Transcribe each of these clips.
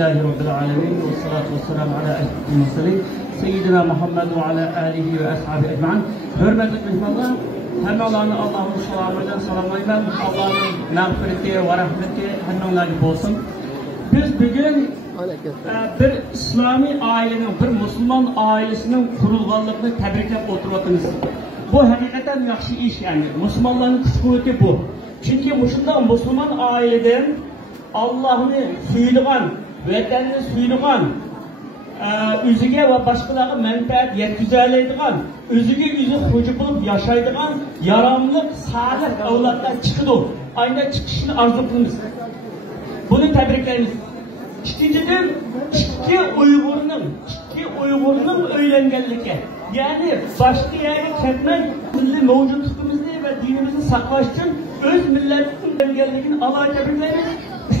Elhamdülillahi Rabbil alemin ve salatu ve selamu ala eşrefil murselin Seyyidina Muhammed ve ala alihi ve ashabi ecmaîn. Hürmetli mehmanlar, hammalarni Allah'ın selamıyla selamlayman. Allah'ın mağfireti ve rahmeti hammalarga olsun. Biz bugün bir İslami ailenin, bir Müslüman ailesinin kurulganlığını tebriklep oturuyoruz. Bu hakikaten yaxşı iş yani. Müslümanların güç kuvveti bu. Çünkü şunda Müslüman aileden Allah'ını suyulgan, vatanını suyulgan, özüge ve başkalarına menfaat yetkizaleydigan, özüge özü hoca bulup yaşaydigan, yaramlık, sağlık avlatlar çıkıdı. Aynen çıkışını arzu kılınız. Bunu tebriklerimiz. İkinciden, iki Uygur'un öylengenliği. Yani başka yere ketmek, milli mevcutluğumuzu ve dinimizi saklaş için öz milletin öylengenliğini Allah'a tebriklerimiz.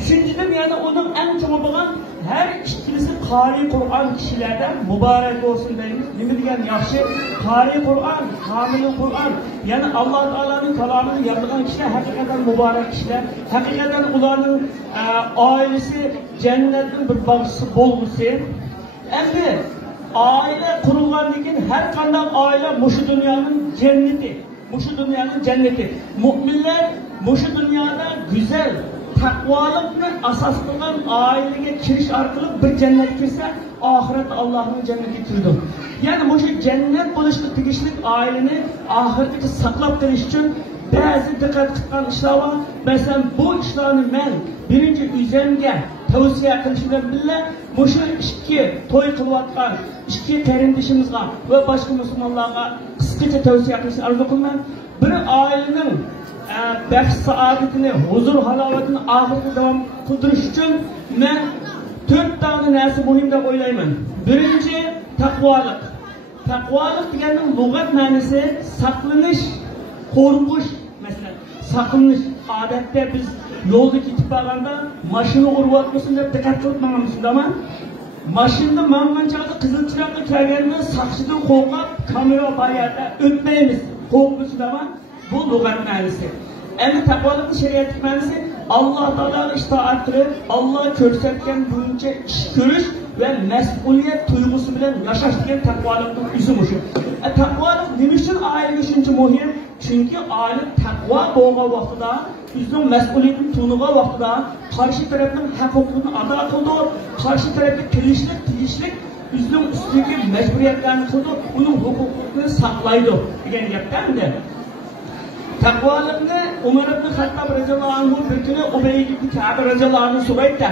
Üçüncüden yani onun en çok olan her ikilisi Kari Kur'an kişilerden mübarek olsun deyimiz. Değil mi diyen yaxşı? Kari Kur'an, Kamil Kur'an. Yani Allah Teala'nın kelamını yazılan kişiler hakikaten mübarek kişiler. Hakikaten onların ailesi cennetin bir bağışçısı bolgusu. Endi aile kurulganlıkın her kandan aile muşu dünyanın cenneti. Muşu dünyanın cenneti. Müminler muşu dünyada güzel, takvalıkla asas kılan aileye kiriş arkalı bir cennet girse ahirette Allah'ın cenneti kirdi. Yani bu cennet buluşlu tigişlik aileni ahiretteki saklap deriş için bazı dikkat kıtkan işler var. Mesela bu işlerini ben birinci üzerine tavsiye kılışından bile bu iki toy kılvatkan, iki kardeşimizle ve başka Müslümanlara kısaca tavsiye kılışını arzu kılmam. Bir ailenin baxt saadetini, huzur halavetini ahirete devam kıldırış için ben 4 tane narsa muhim deb o'ylayman. Birinci takvalık. Takvalık deganning lug'at ma'nosi saqlanish, qo'rqish mesela. Saqlanish. Odatda biz yo'lda ketib qolganda mashina urayotmasin deb diqqat qilib mangamiz, ama mashinada manganchada qizil chiroqqa kelganda saqchidan qo'rqib kamera bayada o'tmaymiz. Qo'rqmiz, ama bu lug'at ma'nosi. Endi takvalık şeriatlik ma'nosi Allah Teala'ga itoat qilib, Allah ko'rsatgan bo'yicha ish ko'rish ve mas'uliyat tuyg'usi bilan yashash degan takvalıkning o'zi shu. Takvalık nima uchun oilaga shuncha muhim? Chunki oila taqvo bo'lgan vaqtida, o'zining mas'uliyatini tuyg'an vaqtida qarshi tarafning huquqini ado qildi, qarshi tarafga tegishlik o'zining ustidagi majburiyatlarni qildi, uning huquqini saqlaydi degan gapda. Takvalıkni Umar ibn Hattob radhiyallohu anhu bir kuni Ubay ibn Ka'b radhiyallohu anhu so'raydi.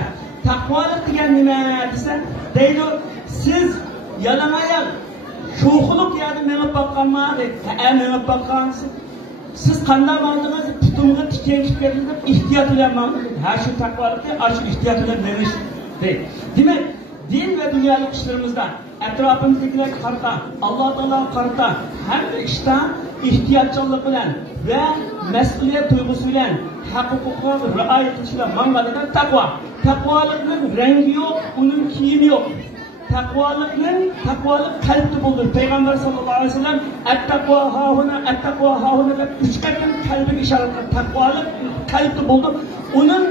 Takvalık degan nima desa, deydi, siz yalamayan sho'xlik yani menib boqqanma deydi. Menib boqqansiz. Siz qanday ma'noda putumga tikan kitgansiz deb ehtiyot bilan ma'no. Ha shu takvalıkni shu ehtiyot bilan berish deydi. Demak, din ve dunyolik ishlarimizda etrafımızdakiler qarta, Allah Teala qarta, hamma ishda ehtiyotchanlik bilan ve mas'uliyat tuyg'usi bilan huquqqa rioya qilish bilan manbadan taqvo. Taqvolikning rangi yo'q, uning kiyimi yo'q. Taqvolik qalbda bo'ldi. Payg'ambar sallallohu alayhi vasallam at-taqvo hahuna deb 3 qatim qalbiga ishorat qildi. Taqvolik qalbda bo'ldi. Uning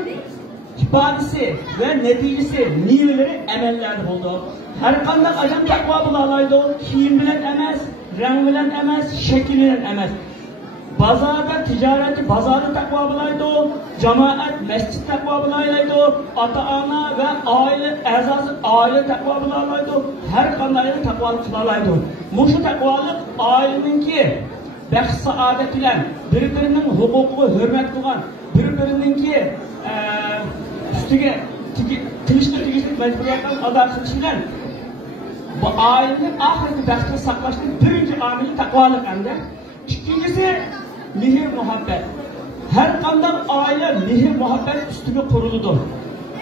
ifadesi ve neticesi, niyeleri emellerdi buldu. Her kandak adam takva bulaydı, kiyim bilen emez, renk bilen emez, şekil bilen emez. Bazarda, ticareti, bazarda takva bulaydı, cemaat, mescid takva bulaydı, ata-ana ve aile, ezası, aile takva bulaydı, her kandak takvalık bulaydı. Muşu takvalık ailenin ki, baxt saadet bilen, birbirinin hukuku hürmet kılan, birbirinin ki, üstüge kılıçlı mecburiyetlerini ado qilish bilan bu ailenin ahireti baxtini saqlashning birinchi amili taqvolik hamda. İkincisi mehr muhabbet. Her qanday aile mehr muhabbet üstüge quruludur.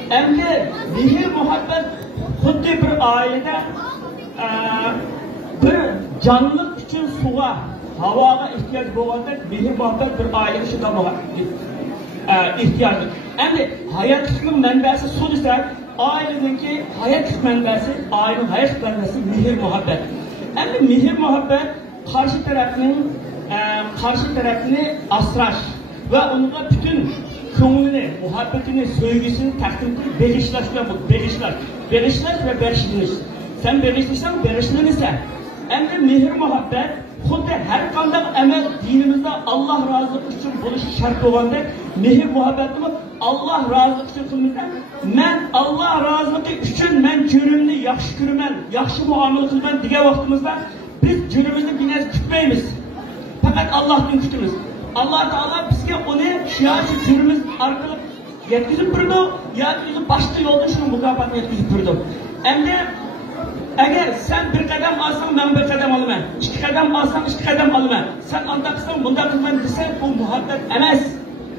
Endi mehr muhabbet xuddi bir ailede bir canlılık için suğa, havaga ihtiyoç bo'lgandek mehr muhabbet bir aileye shunday bo'ladi. İhtiyacı. Endi hayatlıkın menbesi su ise ailedeki hayatlık menbesi, ailenin hayatlık menbesi mehr muhabbet. Endi mehr muhabbet karşı tarafını asraş ve onunla bütün ko'nglini, muhabbatini, sevgisini taqdim qilib berishlash va berishlanish. Sen berishlasang, berishlanasan. Endi mehr muhabbat xuddi har qanday amal dinimizda Allah roziligi uchun bo'lishi shart bo'lganda, mehr muhabbatni Allah roziligi uchun qilmaysan. Men Allah roziligi uchun men jo'rimni yaxshi ko'raman, yaxshi muomala qilaman degan vaqtimizda biz jo'rimizni bilan kutmaymiz. Faqat Allohdan kutamiz. Allah Taala bizga uni siyosiy jo'rimiz orqali yetkazib turdi, yoki boshqa yo'lda shuni mukofotni yetkazib turdi. Endi agar sen bir qadam olsang, men bir qadam olaman. İki qadam olsang, iki qadam olaman. Sen unda qilsang, bunda qilman desang, bu muhabbat emas.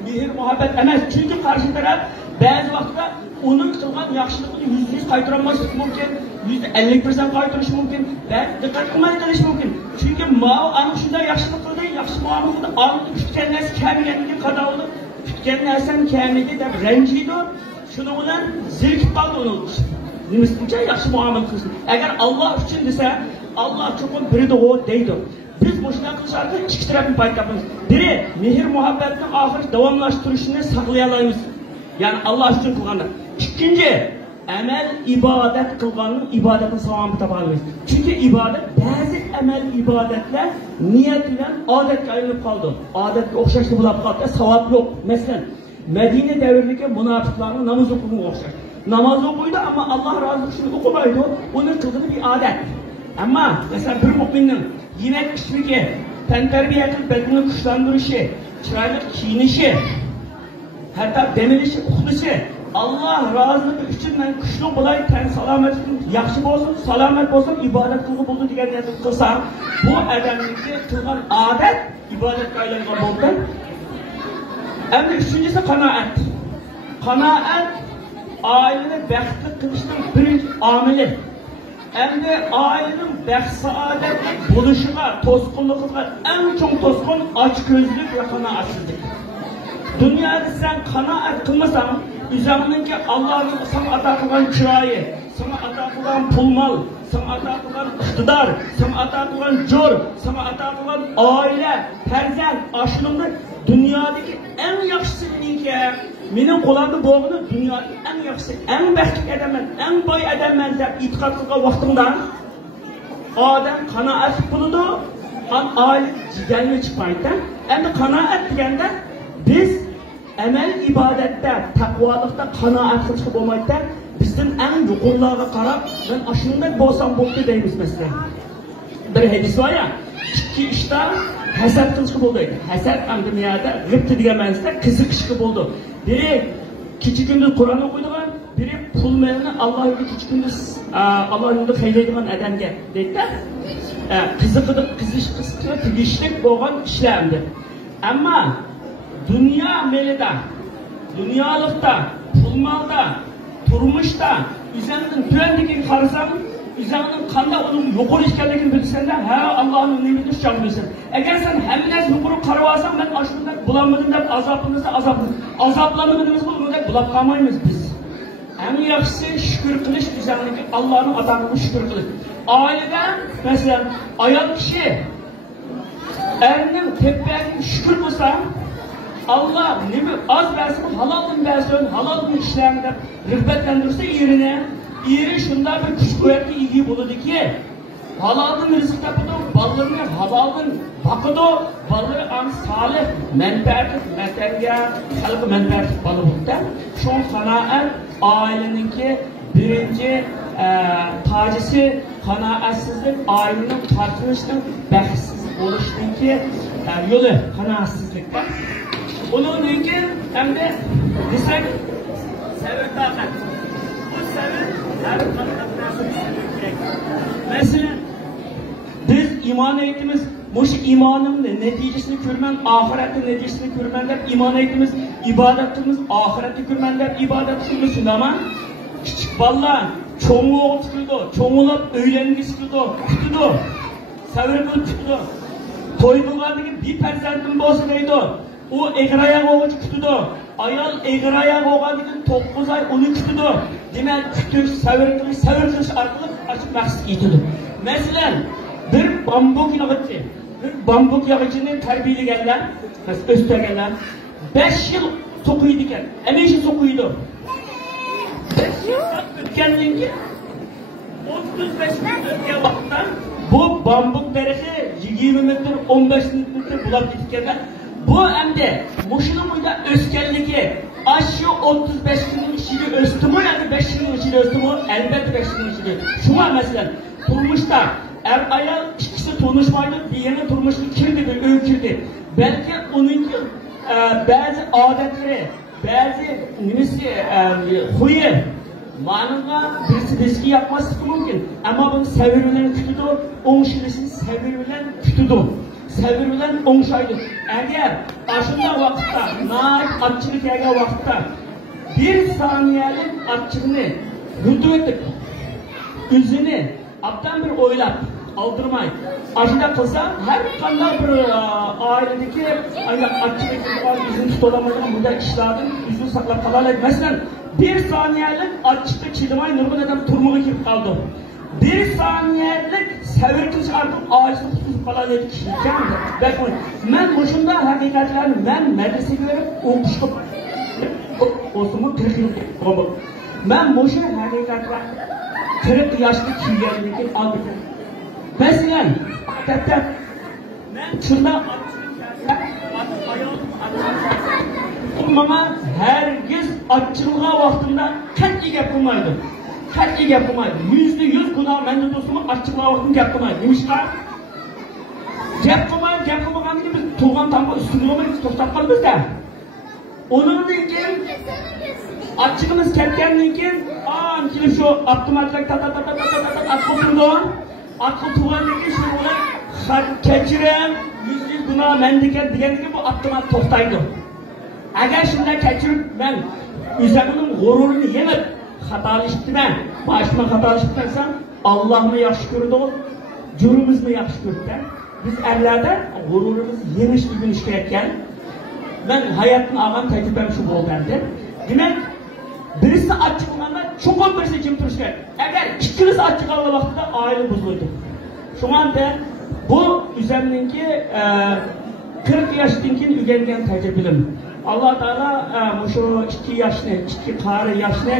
Mehr muhabbat emas. Çünkü qarshi taraf ba'zi vaqtda onun qilgan yaxshiligini %100 qaytara olmasligi mumkin, %50% qaytarish mumkin, va diqqat qilmay qilish mumkin. Çünkü ma'o ana shunday yaxshilik qildi, yaxshi muomala qildi, oldin kutgan narsa kelmaganiga qadovli, kutgan narsani kelmadi deb ranjiydi. Shuning bilan zerikib qoldi uni. Nimasicha yaxshi muomala qilsin. Agar Alloh uchun desa, Alloh cho'qin biridi o deydi. Biz bu shunday qilisharda ikki tarafni payqaymiz. Biri mehr muhabbatni oxir davomlashtirishni saqlay olamiz. Yani Allah uchun qilganda. Ikkinchi, amal ibodat qilganning ibodatini savobini topa olamiz. Chunki ibodat, ba'zi amal ibodatlar niyat bilan odatga aylanib qoldi. Odatga o'xshashli bo'lib qoldi, savob yo'q. Masalan, Madina davridagi munofiqlarning namoz o'qiganga o'xshash. Namoz o'qiydi, ammo Alloh roziligi uchun o'qimaydi. Uni qilgani bir odat. Ammo masalan bir mu'minning yemek ishligi, tantarbiya qilib badani kuchlantirishi, chiroyli kiyinishi, hatta demilishi, uxlashi, Allah roziligi uchun men kuchli bo'lay, tan salomatlik yaxshi bo'lsin, salomat bo'lsin, ibodat qilib bo'ldi degan narsa qilsam, bu odamningki qilgan odat ibodatga aylangan bo'ldi. Endi uchinchisi qanoat. Qanoat oilani baxtli qilishning birinchi omili. Endi oilaning baxt saodatli bo'lishiga, to'sqinligiga eng chong to'sqin ochko'zlik va qanoatsizlik. Dunyoda sen qanoat qilmasang, o'zingninki Allohning sana ato qilgan chiroyi, sana ato qilgan pul mol, sana ato qilgan iqtidor, sana ato qilgan jo'r, sana ato qilgan oila, farzand, oshliqni dunyodagi eng yaxshisi niki? Mening qo'limda bo'lgani dunyodagi eng yaxshisi, eng baxtli odamman, eng boy odamman deb e'tiqod qilgan vaqtimda odam qanoat qiladi, oila jigarga chiqmaydi. Endi qanoat deganda biz amal ibodatda, taqvolikda qanoat qilishga bo'lmaydi. Bizdan eng yuqorilarga qarab, men ashunday bo'lsam bo'ldi deymiz masalan. Bir hadis var ya, ikki ishda hasad qilishga bo'ldi. Hasad ham dunyoda g'ibti degan ma'noda qiziqishga bo'ldi. Biri kecha kunduz Qur'on o'qiydigan, biri pul molni Alloh yo'lida kecha kunduz Alloh yo'lida xaylaydigan odamga deydi-da. Qiziqishga tegishli bo'lgan ishlardir. Ammo dünya melida, dunyolikda, pul molda, turmushda, o'zingning tuyanligini qarasam, o'zingning qanday uning yuqori ekanligini bilsanda, ha Allohning ne'mati uchun bilsan. Agar sen hammasini yuqori qarab olsang, men ashunda bulanmadim deb azoblanmadim deb bulab qolmaymiz biz. Eng yaxshisi shukr qilish, o'zingning Allohning atog'iga shukr qilish. Oilada masalan ayol kishi erning tepagiga shukr qilsa, Allah nima az versin, halalın versin, halalın işlerini de rıhbetlendirse eri şunda bir kuş kuvvetli ilgi buludu ki halalın rızık yapıdı, ballarını halalın bakıdı, balları an salih, menfaatli, metenge, halkı menfaatli balı buldu. Şu kanaat aileninki birinci tacisi kanaatsizlik, ailenin tartışının, bəxtsiz oluşunki yolu kanaatsizlikten. Onun için hem de desek sebep takat. Bu sebep her kanatlasını sebep. Mesela biz iman ettiğimiz bu imanın neticesini görmen, ahiretin neticesini görmen de iman ettiğimiz ibadetimiz, ahireti görmen de ibadetimiz ama küçük ballar çoğunluğu tutuyordu, çoğunluğu öğrenmesi tutuyordu, sebep tutuyordu. Toyduğundaki bir persentin bozu neydi? O eğraya oğucu kütüdü. Ayal eğraya oğucu 9 ay onu kütüdü. Demek kütüş, savır kılış arkalık açık maksız giytüdü. Mesela bir bambuk yağıcının terbiyeli gelen, öste gelen 5 yıl so'qiydi ekan. Hamisha so'qiydi. O'tgandan keyin 35 minut o'tgan vaqtda bu bambuk daraxti 20 metr, 15 metr bulab ketganda bu endi mushuni bo'yda o'sganligi aşağı 35 yılın içinde östü mü yani 5 yılın içinde östü mü? Elbette 5 yılın içinde. Şuna mesela turmuşta ayol ikisi turmuşmaydı, diğerine turmuşta kirdi, öykürdü. Belki onun bazı adetleri, bazı nimesi huyu manıga birisi riski yapması mümkün. Ama bunu sevirmeden tutudu, oğuşuluşunu sevirmeden tutudu. Sevirmeden oğuşaydı. Eğer aşında vakitte, naik atçılık eğer vakitte bir saniyelik atçılığını yutuvettik, yüzünü aptan bir oylap, aldırmayın. Aşında kılsa her kandan bir ailedeki atçılık yüzünü tutulamadığını burada işlerden yüzünü saklap kalarlar. Mesela bir saniyelik atçılık çiğdemay nurgun adam turmuğu girip kaldı. Bir saniyelik sevirkin çıkartıp ailesini tutup kalarlar kişilik. Ben boşunda hakikatlerini ben medrese görüp okuşup olsumu 40 yıl olmalı. Ben boşuna hakikatler 40 yaşlı kişilerindeki aldım. Mesela ben şunda Kurmama herkes açılma vaktinde kat'i yapılmaydı. Kat'i yapılmaydı. %100 günah bende dostumu açılma vaktinde yapılmaydı. Demişler. Yapılmadan biz tuğan tamam üstünde olmayız. Tohtak kalırız da. Onun için açığımız ketkenliğin için şimdi şu abdümatlık akıl turduğun akıl tuğanlık için ona keçirem %100 günah mendeket diyen gibi bu abdümat tohtaydı. Eğer şimdi keçirip ben üzerimin gururunu yemip hatalaştı ben başıma hatalaştıysam Allah'ımı yaxşı gördü o cürümüzünü yaxşı gördü. Biz erlerde gururumuz yemiş bir iş gerekken ben hayatın ağam tecrübem şu oldu bende. Demek birisi açıklananda çok birisi kim turuş gerek. Eğer ikiniz açıklanma vaxtında aile bozuldu. Şu anda bu üzerindeki 40 yaşından keyin üylengen tecrübelerim. Allah Teala şu 2 yaşını, 2 qarı yaşını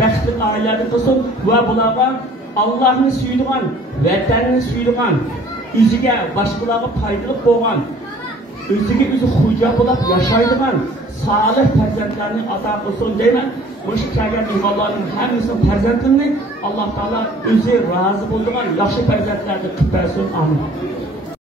baxtli ailelerde kılsın ve bunlarga Allah'ını suyduğun, vatanını suyduğun, üzüge başkalarına faydalı boğan, özüge özü hoca bulup yaşaydıgan salih farzandlarni ata qilsin deyman. O'sha kelgan imomlarning hammasini farzandini Alloh taolo o'zi rozi bo'lgan yaxshi farzandlarni qilib bersin. Amin.